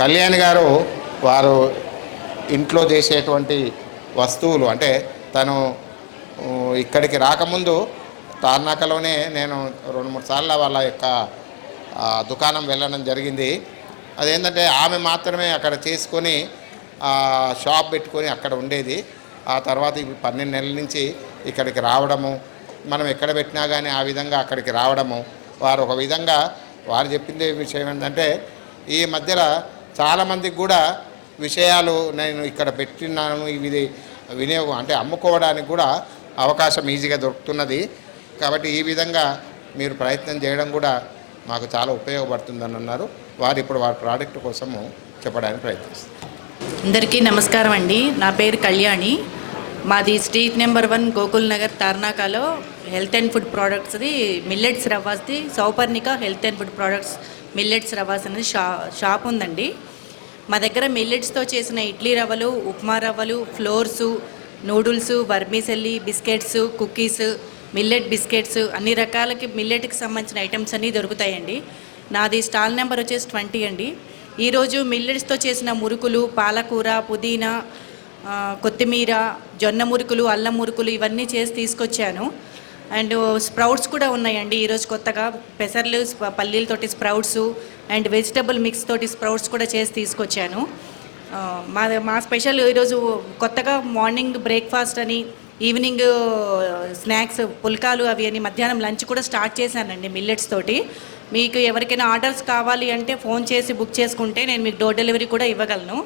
కళ్యాణ్ గారు వారు ఇంట్లో చేసేటువంటి వస్తువులు అంటే తను ఇక్కడికి రాకముందు తార్నాకలోనే నేను 2-3 సార్లు వాళ్ళ యొక్క దుకాణం వెళ్ళడం జరిగింది. అదేంటంటే ఆమె మాత్రమే అక్కడ చేసుకొని షాప్ పెట్టుకొని అక్కడ ఉండేది. ఆ తర్వాత 12 నెలల నుంచి ఇక్కడికి రావడము, మనం ఎక్కడ పెట్టినా కానీ ఆ విధంగా అక్కడికి రావడము, వారు ఒక విధంగా వారు చెప్పిందే విషయం ఏంటంటే ఈ మధ్యలో చాలామందికి కూడా విషయాలు నేను ఇక్కడ పెట్టినాను ఇది వినియోగం అంటే అమ్ముకోవడానికి కూడా అవకాశం ఈజీగా దొరుకుతున్నది. కాబట్టి ఈ విధంగా మీరు ప్రయత్నం చేయడం కూడా మాకు చాలా ఉపయోగపడుతుందని అన్నారు. వారు ఇప్పుడు వారి ప్రోడక్ట్ కోసము చెప్పడానికి ప్రయత్నిస్తారు. అందరికీ నమస్కారం అండి. నా పేరు కళ్యాణి. మాది స్ట్రీట్ నెంబర్ 1 గోకుల్ నగర్ తార్నాకాలో హెల్త్ అండ్ ఫుడ్ ప్రోడక్ట్స్ది మిల్లెట్స్ రవాస్ది Souparnika health and food products millets రవాస్ అనేది షాప్ ఉందండి. మా దగ్గర మిల్లెట్స్తో చేసిన ఇడ్లీ రవ్వలు, ఉప్మా రవ్వలు, flours, noodles, vermicelli, biscuits, cookies, millet biscuits, అన్ని రకాలకి మిల్లెట్కి సంబంధించిన ఐటమ్స్ అన్నీ దొరుకుతాయండి. నాది స్టాల్ నెంబర్ వచ్చేసి 20 అండి. ఈరోజు మిల్లెట్స్తో చేసిన మురుకులు, పాలకూర, పుదీనా, కొత్తిమీర, జొన్న మురుకులు, అల్లం మురుకులు ఇవన్నీ చేసి తీసుకొచ్చాను. అండ్ స్ప్రౌట్స్ కూడా ఉన్నాయండి. ఈరోజు కొత్తగా పెసర్లు, పల్లీలతోటి స్ప్రౌట్స్ అండ్ వెజిటబుల్ మిక్స్ తోటి స్ప్రౌట్స్ కూడా చేసి తీసుకొచ్చాను. మా స్పెషల్ ఈరోజు కొత్తగా మార్నింగ్ బ్రేక్ఫాస్ట్ అని, ఈవినింగ్ స్నాక్స్ పుల్కాలు అవి అని, మధ్యాహ్నం లంచ్ కూడా స్టార్ట్ చేశానండి మిల్లెట్స్ తోటి. మీకు ఎవరికైనా ఆర్డర్స్ కావాలి అంటే ఫోన్ చేసి బుక్ చేసుకుంటే నేను మీకు డోర్ డెలివరీ కూడా ఇవ్వగలను.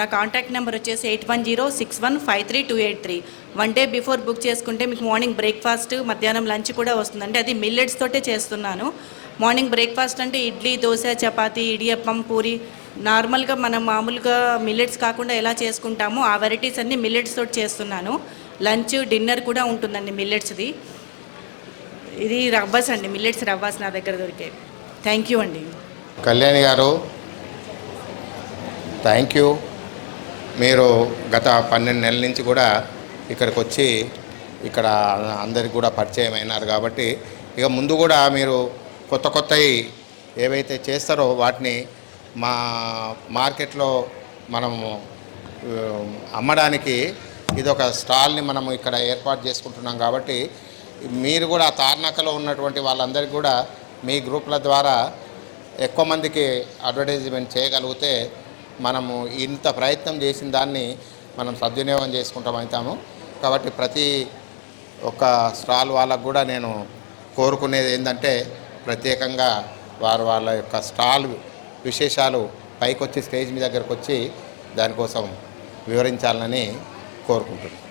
నా కాంటాక్ట్ నెంబర్ వచ్చేసి 8106153283. 1 డే బిఫోర్ బుక్ చేసుకుంటే మీకు మార్నింగ్ బ్రేక్ఫాస్ట్, మధ్యాహ్నం లంచ్ కూడా వస్తుందండి. అది మిల్లెట్స్ తోటే చేస్తున్నాను. మార్నింగ్ బ్రేక్ఫాస్ట్ అంటే ఇడ్లీ, దోశ, చపాతీ, ఇడియప్పం, పూరి, నార్మల్గా మనం మామూలుగా మిల్లెట్స్ కాకుండా ఎలా చేసుకుంటామో ఆ వెరైటీస్ అన్నీ మిల్లెట్స్ తోటి చేస్తున్నాను. లంచ్, డిన్నర్ కూడా ఉంటుందండి మిల్లెట్స్ది. ఇది రవ్వాస్ అండి, మిల్లెట్స్ రవ్వాస్ నా దగ్గర దొరికే. థ్యాంక్ యూ అండి. కళ్యాణి గారు థ్యాంక్ యూ. మీరు గత 12 నెలల నుంచి కూడా ఇక్కడికి వచ్చి ఇక్కడ అందరికి కూడా పరిచయం అయినారు. కాబట్టి ఇక ముందు కూడా మీరు కొత్త కొత్తవి ఏవైతే చేస్తారో వాటిని మా మార్కెట్లో మనము అమ్మడానికి ఇదొక స్టాల్ని మనము ఇక్కడ ఏర్పాటు చేసుకుంటున్నాం. కాబట్టి మీరు కూడా తార్నాకలో ఉన్నటువంటి వాళ్ళందరికీ కూడా మీ గ్రూపుల ద్వారా ఎక్కువ మందికి అడ్వర్టైజ్మెంట్ చేయగలిగితే మనము ఇంత ప్రయత్నం చేసిన దాన్ని మనం సద్వినియోగం చేసుకుంటాం అవుతాము. కాబట్టి ప్రతి ఒక్క స్టాల్ వాళ్ళకు కూడా నేను కోరుకునేది ఏంటంటే ప్రత్యేకంగా వాళ్ళ యొక్క స్టాల్ విశేషాలు పైకి వచ్చి స్టేజ్ మీ దగ్గరకు వచ్చి దానికోసం వివరించాలని కోరుకుంటున్నాను.